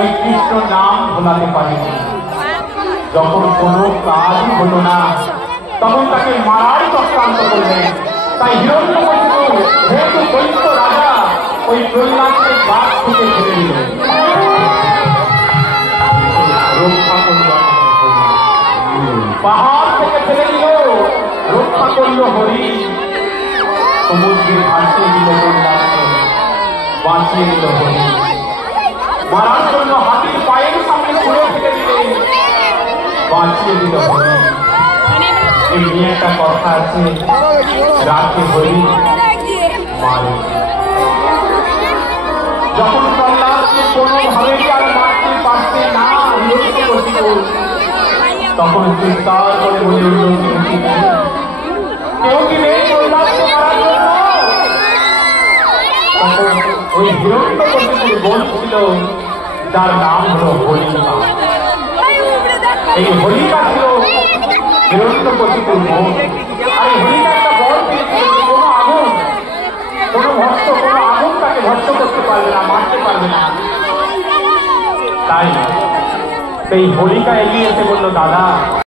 ওই কৃষ্ণ নাম ভোলাতে পারেনি। যখন কোনো কাজই হলো না তখন তাকে মারার চক্রান্ত করলেন। তাই হিরণ্যকশিপু যেহেতু দৈত্য রাজা, ওই প্রহ্লাদকে গাছ থেকে ফেলে দিলেন, রক্ষা করল। পাহাড় থেকে ফেলে দিল, রক্ষা করল হরি। সমুদ্রে ভাসিয়ে দিল প্রহ্লাদকে, বাঁচিয়ে দিল হরি। মারার জন্য হাতির পায়ের সামনে ঘুরে ফেলে দিলেন, বাঁচিয়ে দিল হরি। এই নিয়ে একটা কথা আছে, রাতে হরি মারে। যখন প্রহ্লাদকে কোনোভাবেই আর মারতে পারছে না হিরণ্যকশিপু, তখন চিৎকার করে বলে উঠল, কেউ কি নেই প্রহ্লাদকে মারার জন্য? তখন ওই হিরণ্যকশিপুর বোন ছিল, যার নাম হলো হোলিকা। এই হোলিকা ছিল হিরণ্যকশিপুর বোন। আর এই হোলিকা একটা বল পেয়েছিল, কোনো আগুন, কোনো ভক্ত, কোনো আগুন তাকে ভক্ত করতে পারবে না, মারতে পারবে না। তাই সেই হোলিকা এগিয়ে এসে বলল, দাদা